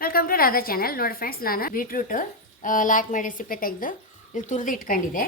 Welcome to Radha channel ನೋಡಿ friends ನಾನು beetroot ಲಾಕ್ ಮಾಡಿ ಸಿಪ್ಪೆ ತೆಗೆದು ಇಲ್ಲಿ ತುರಿದು ಇಟ್ಕೊಂಡಿದ್ದೆ.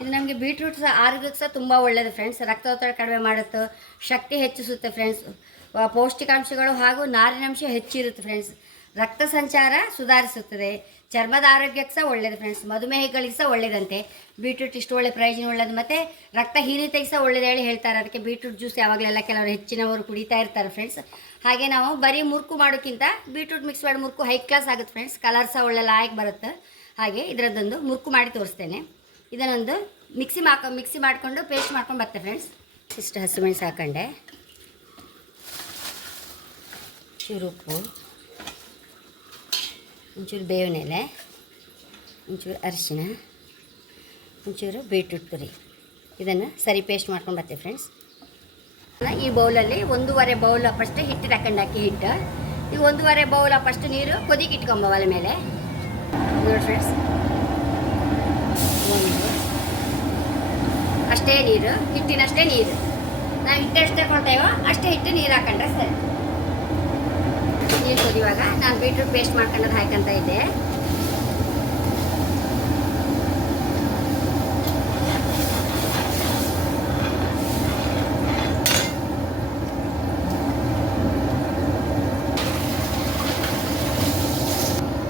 ಇದು ನಮಗೆ ಬೀಟ್ರೂಟ್ ಸಹ ಆರೋಗ್ಯಕ್ಕೆ ಸಹ ತುಂಬ ಒಳ್ಳೆಯದು ಫ್ರೆಂಡ್ಸ್ ರಕ್ತದೊತ್ತಡ ಕಡಿಮೆ ಮಾಡುತ್ತೆ, ಶಕ್ತಿ ಹೆಚ್ಚಿಸುತ್ತೆ ಫ್ರೆಂಡ್ಸ್ ಪೌಷ್ಟಿಕಾಂಶಗಳು ಹಾಗೂ ನಾರಿನಾಂಶ ಹೆಚ್ಚಿರುತ್ತೆ ಫ್ರೆಂಡ್ಸ್ ರಕ್ತ ಸಂಚಾರ ಸುಧಾರಿಸುತ್ತದೆ. ಚರ್ಮದ ಆರೋಗ್ಯಕ್ಕೆ ಸಹ ಒಳ್ಳೇದು ಫ್ರೆಂಡ್ಸ್ ಮಧುಮೇಹಗಳಿಗೆ ಸಹ ಒಳ್ಳೆಯದಂತೆ ಬೀಟ್ರೂಟ್ ಇಷ್ಟು ಒಳ್ಳೆ ಪ್ರಯೋಜನ ಒಳ್ಳೇದು ಮತ್ತು ರಕ್ತಹೀನತೆಗೆ ಸಹ ಒಳ್ಳೇದು ಹೇಳಿ ಹೇಳ್ತಾರೆ. ಅದಕ್ಕೆ ಬೀಟ್ರೂಟ್ ಜ್ಯೂಸ್ ಯಾವಾಗಲೆಲ್ಲ ಕೆಲವರು ಹೆಚ್ಚಿನವರು ಕುಡಿತಾ ಇರ್ತಾರೆ ಫ್ರೆಂಡ್ಸ್ ಹಾಗೆ ನಾವು ಬರೀ ಮುರುಕು ಮಾಡೋಕ್ಕಿಂತ ಬೀಟ್ರೂಟ್ ಮಿಕ್ಸ್ ಮಾಡಿ ಮುರುಕು ಹೈ ಕ್ಲಾಸ್ ಆಗುತ್ತೆ ಫ್ರೆಂಡ್ಸ್ ಕಲರ್ ಸಹ ಒಳ್ಳೆ ಲಾಯಕ್ ಬರುತ್ತೆ. ಹಾಗೆ ಇದರದ್ದೊಂದು ಮುರುಕು ಮಾಡಿ ತೋರಿಸ್ತೇನೆ. ಇದನ್ನೊಂದು ಮಿಕ್ಸಿ ಮಾಕ ಮಿಕ್ಸಿ ಮಾಡಿಕೊಂಡು ಪೇಸ್ಟ್ ಮಾಡ್ಕೊಂಡು ಬರ್ತೆ ಫ್ರೆಂಡ್ಸ್ ಇಷ್ಟು ಹಸಿಮೆಣಸು ಹಾಕೊಂಡೆ. ಚೂರು ಉಪ್ಪು. ಒಂಚೂರು ಬೇವಿನ ಎಲೆ ಒಂಚೂರು ಅರಿಶಿನ ಒಂಚೂರು ಬೀಟ್ರೂಟ್ ಪುರಿ. ಇದನ್ನು ಸರಿ ಪೇಸ್ಟ್ ಮಾಡ್ಕೊಂಡು ಬರ್ತೀವಿ ಫ್ರೆಂಡ್ಸ್ ಈ ಬೌಲಲ್ಲಿ ಒಂದೂವರೆ ಬೌಲ್ ಫಸ್ಟ್ ಹಿಟ್ಟು ತಗೊಂಡು ಹಾಕಿ ಹಿಟ್ಟು. ಈ ಒಂದೂವರೆ ಬೌಲ್ ಫಸ್ಟ್ ನೀರು ಕೊದಿಗೆ ಇಟ್ಕೊಂಬ ಒಲೆ ಮೇಲೆ. ನೋಡಿ ಫ್ರೆಂಡ್ಸ್ ಅಷ್ಟೇ ನೀರು, ಹಿಟ್ಟಿನಷ್ಟೇ ನೀರು. ನಾವು ಹಿಟ್ಟು ಎಷ್ಟು ತಗೊಳ್ತೇವೋ ಅಷ್ಟೇ ಹಿಟ್ಟು ನೀರು ಹಾಕೊಂಡ್ರೆ ಸರಿ. ಕುದಿಯುವಾಗ ನಾನು ಬೀಟ್ರೂಟ್ ಪೇಸ್ಟ್ ಮಾಡ್ಕೊಂಡದ್ದು ಹಾಕಂತ ಇದ್ದೆ.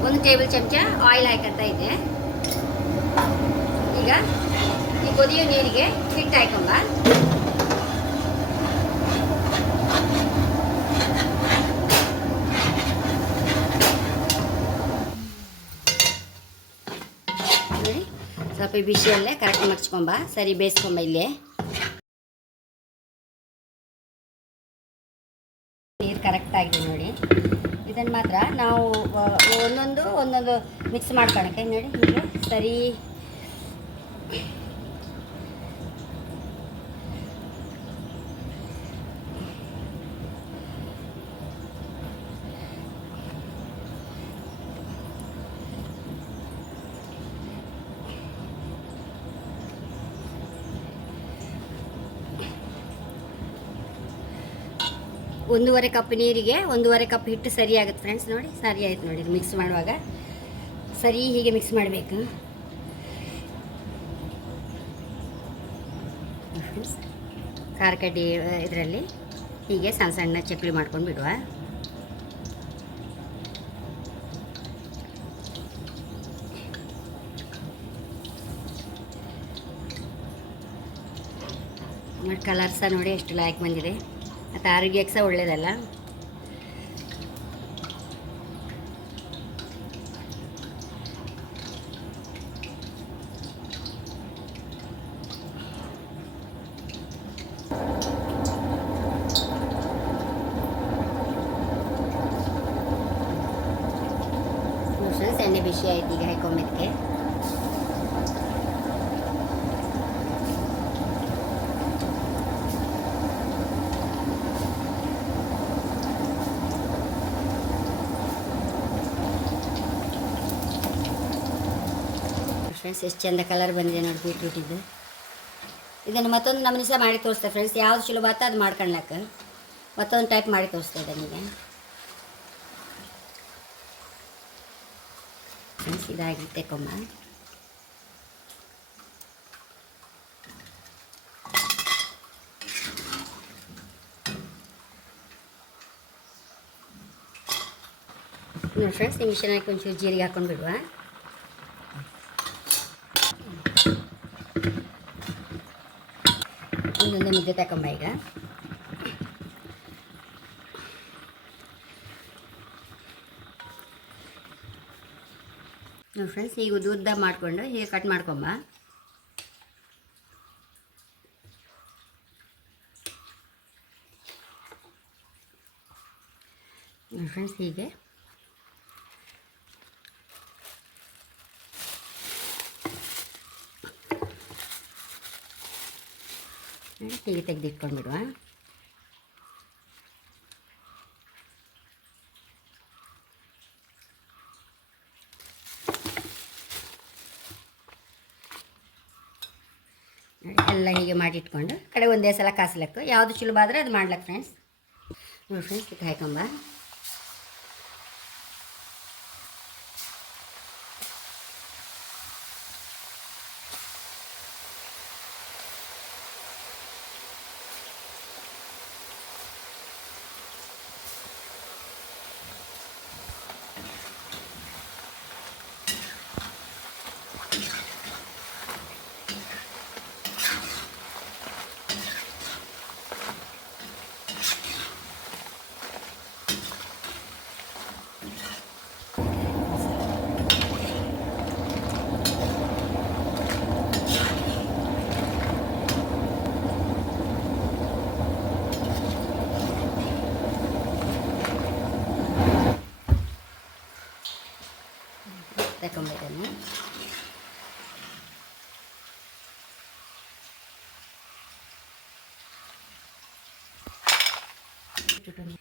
ಒಂದು ಟೇಬಲ್ ಚಮಚ ಆಯಿಲ್ ಹಾಕಂತ ಇದೆ ಈಗ ಈ ಕುದಿಯೋ ನೀರಿಗೆ ಹಿಟ್ಟು ಹಾಕೊಂಬ ನೋಡಿ ಸ್ವಲ್ಪ ಬಿಸಿಯಲ್ಲೇ ಕರೆಕ್ಟ್ ಮಡ್ಚ್ಕೊಂಬ ಸರಿ ಬೇಯಿಸ್ಕೊಂಬ ಇಲ್ಲೇ. ನೀರು ಕರೆಕ್ಟ್ ಆಗಿದೆ ನೋಡಿ. ಇದನ್ನು ಮಾತ್ರ ನಾವು ಒಂದೊಂದು ಒಂದೊಂದು ಮಿಕ್ಸ್ ಮಾಡ್ಕೊಳಕ್ಕೆ ನೋಡಿ ಹೀಗೆ. ಸರಿ. ಒಂದೂವರೆ ಕಪ್ ನೀರಿಗೆ ಒಂದೂವರೆ ಕಪ್ ಹಿಟ್ಟು ಸರಿ ಆಗುತ್ತೆ ಫ್ರೆಂಡ್ಸ್ ನೋಡಿ, ಸರಿ ಆಯ್ತು ನೋಡಿ ಮಿಕ್ಸ್ ಮಾಡುವಾಗ. ಸರಿ, ಹೀಗೆ ಮಿಕ್ಸ್ ಮಾಡಬೇಕು. ಖಾರ ಕಡ್ಡಿ ಇದರಲ್ಲಿ ಹೀಗೆ ಸಣ್ಣ ಸಣ್ಣ ಚಕ್ಲಿ ಮಾಡ್ಕೊಂಡು ಬಿಡುವ. ನೋಡಿ ಕಲರ್ ಸಹ ನೋಡಿ, ಎಷ್ಟು ಲಾಯಕ್ ಬಂದಿದೆ. ಮತ್ತು ಆರೋಗ್ಯಕ್ಕೆ ಸಹ ಒಳ್ಳೆಯದಲ್ಲ ಸಣ್ಣ ಬಿಸಿ ಆಯ್ತು ಈಗ ಹಾಕೊಂಬಿದ್ದಕ್ಕೆ ಫ್ರೆಂಡ್ಸ್ ಎಷ್ಟು ಚಂದ ಕಲರ್ ಬಂದಿದೆ ನೋಡಿ ಬೀಟ್ರೂಟಿದ್ದು ಇದನ್ನು ಮತ್ತೊಂದು ನಮ್ಮ ಸಹ ಮಾಡಿ ತೋರಿಸ್ತೆ ಫ್ರೆಂಡ್ಸ್ ಯಾವ್ದು ಸುಲಭ ಆತ ಅದು ಮಾಡ್ಕೊಳ್ಳಕ್ಕೆ ಮತ್ತೊಂದು ಟೈಪ್ ಮಾಡಿ ತೋರಿಸ್ತಾ ಇದೆ ನಿಮಗೆ ಫ್ರೆಂಡ್ಸ್ ಇದಾಗಿತ್ತೆ ಕೊಮ್ಮ. ನೋಡಿ ಫ್ರೆಂಡ್ಸ್ ಈ ಮಿಷನ್ ಹಾಕಿ ಒಂಚೂರು ಜೀರಿಗೆ ಹಾಕೊಂಡು ಬಿಡುವ. ಒಂದೊಂದೇ ಮುದ್ದೆ ತಗೊಂಬ ಈಗ. ನೋಡಿ ಫ್ರೆಂಡ್ಸ್ ಈಗ ಉದ್ದ ಉದ್ದ ಮಾಡಿಕೊಂಡು ಹೀಗೆ ಕಟ್ ಮಾಡ್ಕೊಂಬ. ಫ್ರೆಂಡ್ಸ್ ಹೀಗೆ ನೋಡಿ, ಹೀಗೆ ತೆಗೆದಿಟ್ಕೊಂಡ್ಬಿಡುವ. ಎಲ್ಲ ಹೀಗೆ ಮಾಡಿಟ್ಕೊಂಡು, ಕಡೆ ಒಂದೇ ಸಲ ಕಾಸಲಕ್ಕೆ. ಯಾವುದು ಸುಲಭ ಆದರೆ ಅದು ಮಾಡ್ಲಕ್ಕೆ ಫ್ರೆಂಡ್ಸ್ ನೋಡಿ ಫ್ರೆಂಡ್ಸ್ ಇದು ಹಾಕೊಂಬ ತಗೊಂಬಿಡೋಣ ನೋಡಿ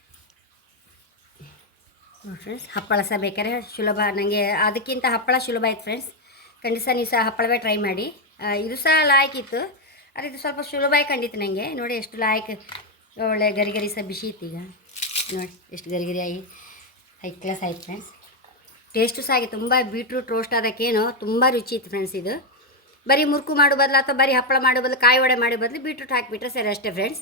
ಫ್ರೆಂಡ್ಸ್ ಹಪ್ಪಳ ಸಹ ಬೇಕಾದ್ರೆ ಸುಲಭ. ನನಗೆ ಅದಕ್ಕಿಂತ ಹಪ್ಪಳ ಸುಲಭ ಆಯ್ತು ಫ್ರೆಂಡ್ಸ್ ಖಂಡಿತ ನೀವು ಸಹ ಹಪ್ಪಳವೇ ಟ್ರೈ ಮಾಡಿ. ಇದು ಸಹ ಲಾಯ್ಕಿತ್ತು ಆದರೆ ಇದು ಸ್ವಲ್ಪ ಸುಲಭ ಕಂಡಿತ್ತು ನನಗೆ ನೋಡಿ ಎಷ್ಟು ಲಾಯಕ್ ಒಳ್ಳೆ ಗರಿ ಗರಿ ಸಹ ಬಿಸಿ ಇತ್ತು ಈಗ. ನೋಡಿ ಎಷ್ಟು ಗರಿ ಗರಿ ಆಗಿ ಹೈ ಕ್ಲಾಸ್ ಆಯ್ತು ಫ್ರೆಂಡ್ಸ್ ಟೇಸ್ಟು ಸಹ ಆಗಿ ತುಂಬ ಬೀಟ್ರೂಟ್ ರೋಸ್ಟ್ ಆದಕ್ಕೇನು ತುಂಬ ರುಚಿ ಇತ್ತು ಫ್ರೆಂಡ್ಸ್ ಇದು. ಬರೀ ಮುರುಕು ಮಾಡೋ ಬದಲು ಅಥವಾ ಬರೀ ಹಪ್ಪಳ ಮಾಡೋ ಬದಲು, ಕಾಯಿ ವಡೆ ಮಾಡೋ ಬದಲು ಬೀಟ್ರೂಟ್ ಹಾಕಿಬಿಟ್ರೆ ಸರಿ ಅಷ್ಟೇ ಫ್ರೆಂಡ್ಸ್